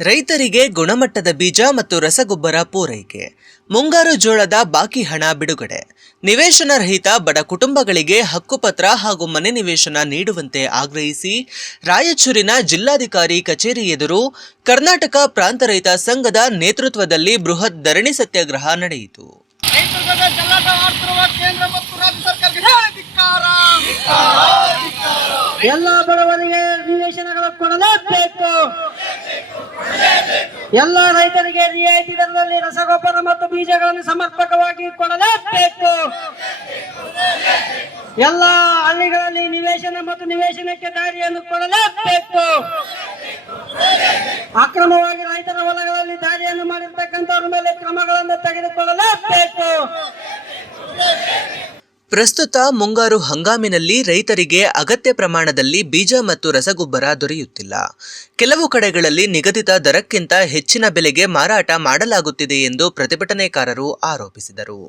ರೈತರಿಗೆ ಗುಣಮಟ್ಟದ ಬೀಜ ಮತ್ತು ರಸಗೊಬ್ಬರ ಪೂರೈಕೆ, ಮುಂಗಾರು ಜೋಳದ ಬಾಕಿ ಹಣ ಬಿಡುಗಡೆ, ನಿವೇಶನ ರಹಿತ ಬಡ ಕುಟುಂಬಗಳಿಗೆ ಹಕ್ಕುಪತ್ರ ಹಾಗೂ ಮನೆ ನಿವೇಶನ ನೀಡುವಂತೆ ಆಗ್ರಹಿಸಿ ರಾಯಚೂರಿನ ಜಿಲ್ಲಾಧಿಕಾರಿ ಕಚೇರಿ ಎದುರು ಕರ್ನಾಟಕ ಪ್ರಾಂತ ರೈತ ಸಂಘದ ನೇತೃತ್ವದಲ್ಲಿ ಬೃಹತ್ ಧರಣಿ ಸತ್ಯಾಗ್ರಹ ನಡೆಯಿತು. ಎಲ್ಲ ಬಡವರಿಗೆ ನಿವೇಶನಗಳು ಕೊಡಲೇಬೇಕು. ಎಲ್ಲ ರೈತರಿಗೆ ರಿಯಾಯಿತಿ ದರದಲ್ಲಿ ರಸಗೊಬ್ಬರ ಮತ್ತು ಬೀಜಗಳನ್ನು ಸಮರ್ಪಕವಾಗಿ ಕೊಡಲೇಬೇಕು. ಎಲ್ಲ ಹಳ್ಳಿಗಳಲ್ಲಿ ನಿವೇಶನ ಮತ್ತು ನಿವೇಶನಕ್ಕೆ ದಾರಿಯನ್ನು ಕೊಡಲೇಬೇಕು. ಅಕ್ರಮವಾಗಿ ರೈತರ ಹೊಲಗಳಲ್ಲಿ ದಾರಿಯನ್ನು ಮಾಡಿರ್ತಕ್ಕಂಥವ್ರ ಮೇಲೆ ಕ್ರಮಗಳನ್ನು ತೆಗೆದುಕೊಳ್ಳಲೇಬೇಕು. ಪ್ರಸ್ತುತ ಮುಂಗಾರು ಹಂಗಾಮಿನಲ್ಲಿ ರೈತರಿಗೆ ಅಗತ್ಯ ಪ್ರಮಾಣದಲ್ಲಿ ಬೀಜ ಮತ್ತು ರಸಗೊಬ್ಬರ ದೊರೆಯುತ್ತಿಲ್ಲ. ಕೆಲವು ಕಡೆಗಳಲ್ಲಿ ನಿಗದಿತ ದರಕ್ಕಿಂತ ಹೆಚ್ಚಿನ ಬೆಲೆಗೆ ಮಾರಾಟ ಮಾಡಲಾಗುತ್ತಿದೆ ಎಂದು ಪ್ರತಿಭಟನೆಕಾರರು ಆರೋಪಿಸಿದರು.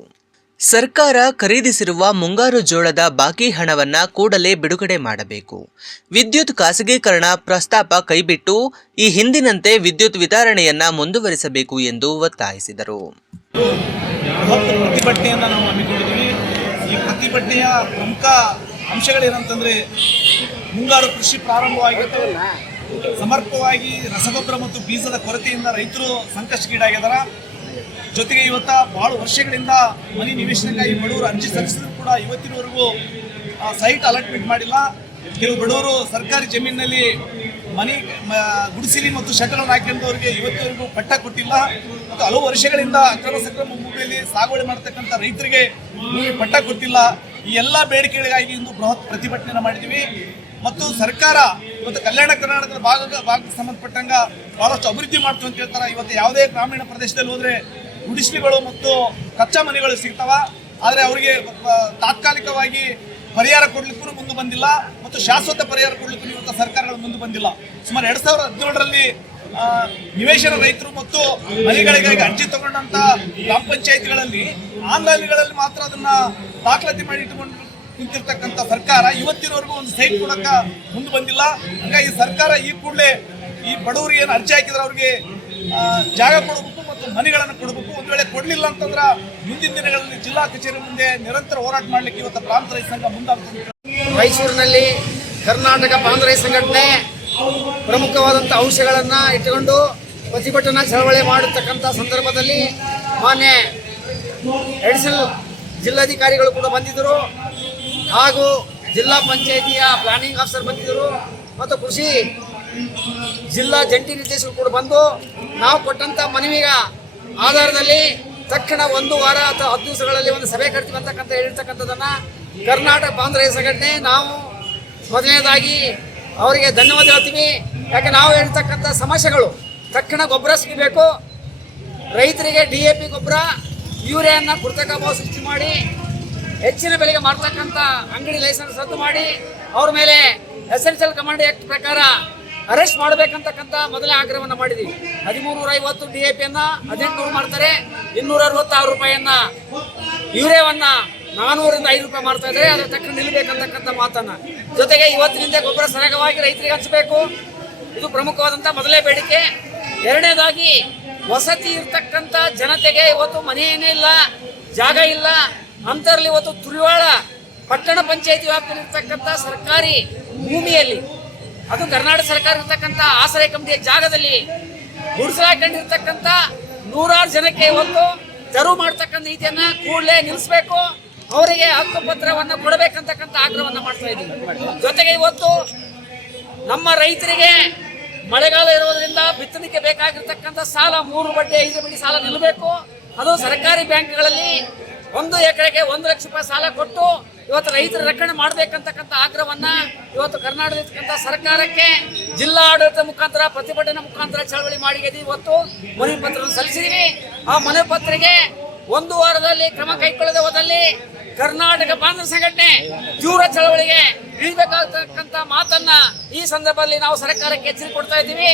ಸರ್ಕಾರ ಖರೀದಿಸಿರುವ ಮುಂಗಾರು ಜೋಳದ ಬಾಕಿ ಹಣವನ್ನ ಕೂಡಲೇ ಬಿಡುಗಡೆ ಮಾಡಬೇಕು. ವಿದ್ಯುತ್ ಖಾಸಗೀಕರಣ ಪ್ರಸ್ತಾಪ ಕೈಬಿಟ್ಟು ಈ ಹಿಂದಿನಂತೆ ವಿದ್ಯುತ್ ವಿತರಣೆಯನ್ನ ಮುಂದುವರಿಸಬೇಕು ಎಂದು ಒತ್ತಾಯಿಸಿದರು. ಈ ಪ್ರತಿಭಟನೆಯ ಪ್ರಮುಖ ಅಂಶಗಳೇನಂತಂದರೆ, ಮುಂಗಾರು ಕೃಷಿ ಪ್ರಾರಂಭವಾಗಿತ್ತು. ಸಮರ್ಪಕವಾಗಿ ರಸಗೊಬ್ಬರ ಮತ್ತು ಬೀಜದ ಕೊರತೆಯಿಂದ ರೈತರು ಸಂಕಷ್ಟಕ್ಕೀಡಾಗಿದ್ದಾರೆ. ಜೊತೆಗೆ ಇವತ್ತು ಭಾಳ ವರ್ಷಗಳಿಂದ ಮನೆ ನಿವೇಶನಕ್ಕಾಗಿ ಬಡವರು ಅರ್ಜಿ ಸಲ್ಲಿಸಿದ್ರು ಕೂಡ ಇವತ್ತಿನವರೆಗೂ ಸೈಟ್ ಅಲಾಟ್ಮೆಂಟ್ ಮಾಡಿಲ್ಲ. ಕೆಲವು ಬಡವರು ಸರ್ಕಾರಿ ಜಮೀನಿನಲ್ಲಿ ಮನೆ ಗುಡಿಸಿಲಿ ಮತ್ತು ಶಟರ್ ಹಾಕಿದವರಿಗೆ ಇವತ್ತಿನವರೆಗೂ ಪಟ್ಟ ಕೊಟ್ಟಿಲ್ಲ. ಮತ್ತು ಹಲವು ವರ್ಷಗಳಿಂದ ಅಕ್ರಮ ಸಕ್ರಮ ಭೂಮಿಯಲ್ಲಿ ಸಾಗುವಳಿ ಮಾಡ್ತಕ್ಕಂಥ ರೈತರಿಗೆ ಪಟ್ಟ ಕೊಟ್ಟಿಲ್ಲ. ಈ ಎಲ್ಲ ಬೇಡಿಕೆಗಳಿಗಾಗಿ ಇಂದು ಬೃಹತ್ ಪ್ರತಿಭಟನೆ ಮಾಡಿದ್ದೀವಿ. ಮತ್ತು ಸರ್ಕಾರ ಇವತ್ತು ಕಲ್ಯಾಣ ಕರ್ನಾಟಕದ ಭಾಗಕ್ಕೆ ಸಂಬಂಧಪಟ್ಟಂಗ ಬಹಳಷ್ಟು ಅಭಿವೃದ್ಧಿ ಮಾಡ್ತು ಅಂತ ಹೇಳ್ತಾರೆ. ಇವತ್ತು ಯಾವುದೇ ಗ್ರಾಮೀಣ ಪ್ರದೇಶದಲ್ಲಿ ಹೋದರೆ ಗುಡಿಸಲುಗಳು ಮತ್ತು ಕಚ್ಚಾ ಮನೆಗಳು ಸಿಗ್ತಾವ. ಆದರೆ ಅವರಿಗೆ ತಾತ್ಕಾಲಿಕವಾಗಿ ಪರಿಹಾರ ಕೊಡ್ಲಿಕ್ಕೂ ಮುಂದೆ ಬಂದಿಲ್ಲ ಮತ್ತು ಶಾಶ್ವತ ಪರಿಹಾರ ಕೊಡ್ಲಿಕ್ಕೂ ಇವತ್ತು ಸರ್ಕಾರಗಳು ಮುಂದೆ ಬಂದಿಲ್ಲ. ಸುಮಾರು 2017ರಲ್ಲಿ ನಿವೇಶನ ರೈತರು ಮತ್ತು ಮನೆಗಳಿಗಾಗಿ ಅರ್ಜಿ ತಗೊಂಡಂತ ಗ್ರಾಮ ಪಂಚಾಯಿತಿಗಳಲ್ಲಿ ಆನ್ಲೈನ್ಗಳಲ್ಲಿ ಮಾತ್ರ ಅದನ್ನ ದಾಖಲಾತಿ ಮಾಡಿ ಇಟ್ಟುಕೊಂಡು ನಿಂತಿರ್ತಕ್ಕಂಥ ಸರ್ಕಾರ ಇವತ್ತಿನವರೆಗೂ ಒಂದು ಸೈಟ್ ಕೊಡಕ ಮುಂದೆ ಬಂದಿಲ್ಲ. ಹಾಗಾಗಿ ಸರ್ಕಾರ ಈ ಕೂಡಲೇ ಈ ಬಡವರಿಗೆ ಏನು ಅರ್ಜಿ ಹಾಕಿದ್ರೆ ಅವ್ರಿಗೆ ಜಾಗ ಕೊಡಬೇಕು ಮತ್ತು ಮನೆಗಳನ್ನು ಕೊಡಬೇಕು. ಒಂದು ವೇಳೆ ಕೊಡಲಿಲ್ಲ ಅಂತಂದ್ರೆ ಮುಂದಿನ ದಿನಗಳಲ್ಲಿ ಜಿಲ್ಲಾ ಕಚೇರಿ ಮುಂದೆ ನಿರಂತರ ಹೋರಾಟ ಮಾಡಲಿಕ್ಕೆ ಇವತ್ತು ಪ್ರಾಂತ ರೈತ ಸಂಘ ಮುಂದಾಗ್ತದೆ. ಮೈಸೂರಿನಲ್ಲಿ ಕರ್ನಾಟಕ ಪ್ರಾಂತ ರೈತ ಸಂಘಟನೆ ಪ್ರಮುಖವಾದಂಥ ಅಂಶಗಳನ್ನು ಇಟ್ಟುಕೊಂಡು ಪ್ರತಿಭಟನಾ ಚಳವಳಿ ಮಾಡತಕ್ಕಂಥ ಸಂದರ್ಭದಲ್ಲಿ ಮಾನ್ಯ ಅಡಿಷನಲ್ ಜಿಲ್ಲಾಧಿಕಾರಿಗಳು ಕೂಡ ಬಂದಿದ್ದರು, ಹಾಗೂ ಜಿಲ್ಲಾ ಪಂಚಾಯಿತಿಯ ಪ್ಲಾನಿಂಗ್ ಆಫೀಸರ್ ಬಂದಿದ್ದರು ಮತ್ತು ಕೃಷಿ ಜಿಲ್ಲಾ ಜಂಟಿ ನಿರ್ದೇಶಕರು ಕೂಡ ಬಂದು ನಾವು ಕೊಟ್ಟಂಥ ಮನವಿಯ ಆಧಾರದಲ್ಲಿ ತಕ್ಷಣ 1 ವಾರ ಅಥವಾ 10 ದಿವಸಗಳಲ್ಲಿ ಒಂದು ಸಭೆ ಕರಿತೀವಿ ಅಂತಕ್ಕಂಥ ಹೇಳಿರ್ತಕ್ಕಂಥದ್ದನ್ನು ಕರ್ನಾಟಕ ಪ್ರಾಂತ ರೈತ ಸಂಘಟನೆ ನಾವು ಮೊದಲನೇದಾಗಿ ಅವರಿಗೆ ಧನ್ಯವಾದ ಹೇಳ್ತೀವಿ. ಯಾಕೆ ನಾವು ಹೇಳ್ತಕ್ಕಂಥ ಸಮಸ್ಯೆಗಳು ತಕ್ಷಣ ಗೊಬ್ಬರ ಸಿಗಬೇಕು. ರೈತರಿಗೆ DAP ಗೊಬ್ಬರ ಯೂರಿಯಾನ ಕೃತಕ ಭಾವ ಸೃಷ್ಟಿ ಮಾಡಿ ಹೆಚ್ಚಿನ ಬೆಲೆಗೆ ಮಾರ್ತಕ್ಕಂಥ ಅಂಗಡಿ ಲೈಸೆನ್ಸ್ ರದ್ದು ಮಾಡಿ ಅವ್ರ ಮೇಲೆ ಎಸೆನ್ಷಿಯಲ್ ಕಮಾಂಡ್ ಆಕ್ಟ್ ಪ್ರಕಾರ ಅರೆಸ್ಟ್ ಮಾಡಬೇಕಂತಕ್ಕಂಥ ಮೊದಲೇ ಆಗ್ರಹವನ್ನು ಮಾಡಿದ್ದೀವಿ. 1350 DAPಯನ್ನು 1800 ಮಾಡ್ತಾರೆ, 266 ರೂಪಾಯಿಯನ್ನ ಯೂರಿಯಾವನ್ನ 400ರಿಂದ 5 ರೂಪಾಯಿ ಮಾಡ್ತಾ ಇದ್ದಾರೆ. ಅದರ ತಕ್ಕ ನಿಲ್ಲಬೇಕಂತಕ್ಕಂಥ ಮಾತನ್ನ, ಜೊತೆಗೆ ಇವತ್ತಿನಿಂದ ಗೊಬ್ಬರ ಸರಾಗವಾಗಿ ರೈತರಿಗೆ ಹಂಚಬೇಕು. ಇದು ಪ್ರಮುಖವಾದಂಥ ಮೊದಲೇ ಬೇಡಿಕೆ. ಎರಡನೇದಾಗಿ ವಸತಿ ಇರ್ತಕ್ಕಂಥ ಜನತೆಗೆ ಇವತ್ತು ಮನೆಯೇನೇ ಇಲ್ಲ, ಜಾಗ ಇಲ್ಲ ಅಂತರಲ್ಲಿ ಇವತ್ತು ತುರಿವಾಳ ಪಟ್ಟಣ ಪಂಚಾಯಿತಿ ವ್ಯಾಪ್ತಿಯಲ್ಲಿರ್ತಕ್ಕಂಥ ಸರ್ಕಾರಿ ಭೂಮಿಯಲ್ಲಿ, ಅದು ಕರ್ನಾಟಕ ಸರ್ಕಾರ ಇರ್ತಕ್ಕಂಥ ಆಶ್ರಯ ಕಮಿಟಿಯ ಜಾಗದಲ್ಲಿ ಗುಡಿಸಲಾಕೊಂಡಿರ್ತಕ್ಕಂಥ 100 ಜನಕ್ಕೆ ಇವತ್ತು ತೆರವು ಮಾಡ್ತಕ್ಕಂಥ ನೀತಿಯನ್ನ ಕೂಡಲೇ ನಿಲ್ಲಿಸಬೇಕು. ಅವರಿಗೆ ಹಕ್ಕು ಪತ್ರವನ್ನು ಕೊಡಬೇಕಂತಕ್ಕಂಥ ಆಗ್ರಹವನ್ನು ಮಾಡ್ತಾ ಇದ್ದೀವಿ. ಜೊತೆಗೆ ಇವತ್ತು ನಮ್ಮ ರೈತರಿಗೆ ಮಳೆಗಾಲ ಇರೋದ್ರಿಂದ ಬಿತ್ತನೆಗೆ ಬೇಕಾಗಿರ್ತಕ್ಕಂಥ ಸಾಲ 3 ಬಡ್ಡಿ 5 ಬಡ್ಡಿ ಸಾಲ ನಿಲ್ಲಬೇಕು. ಅದು ಸರ್ಕಾರಿ ಬ್ಯಾಂಕ್ಗಳಲ್ಲಿ 1 ಎಕರೆಗೆ 1 ಲಕ್ಷ ರೂಪಾಯಿ ಸಾಲ ಕೊಟ್ಟು ಇವತ್ತು ರೈತರ ರಕ್ಷಣೆ ಮಾಡಬೇಕಂತಕ್ಕಂಥ ಆಗ್ರಹವನ್ನ ಇವತ್ತು ಕರ್ನಾಟಕದ ಸರ್ಕಾರಕ್ಕೆ ಜಿಲ್ಲಾ ಆಡಳಿತ ಮುಖಾಂತರ ಪ್ರತಿಭಟನೆ ಮುಖಾಂತರ ಚಳವಳಿ ಮಾಡಿ ಇವತ್ತು ಮನವಿ ಪತ್ರ ಸಲ್ಲಿಸಿದೀವಿ. ಆ ಮನವಿ ಪತ್ರಿಗೆ 1 ವಾರದಲ್ಲಿ ಕ್ರಮ ಕೈಗೊಳ್ಳದೆ ಹೋದಲ್ಲಿ ಕರ್ನಾಟಕ ಪ್ರಾಂತ ಸಂಘಟನೆ ತೀವ್ರ ಚಳವಳಿಗೆ ಇಳಿಬೇಕಾಗತಕ್ಕಂಥ ಮಾತನ್ನ ಈ ಸಂದರ್ಭದಲ್ಲಿ ನಾವು ಸರ್ಕಾರಕ್ಕೆ ಎಚ್ಚರಿಕೆ ಕೊಡ್ತಾ ಇದ್ದೀವಿ.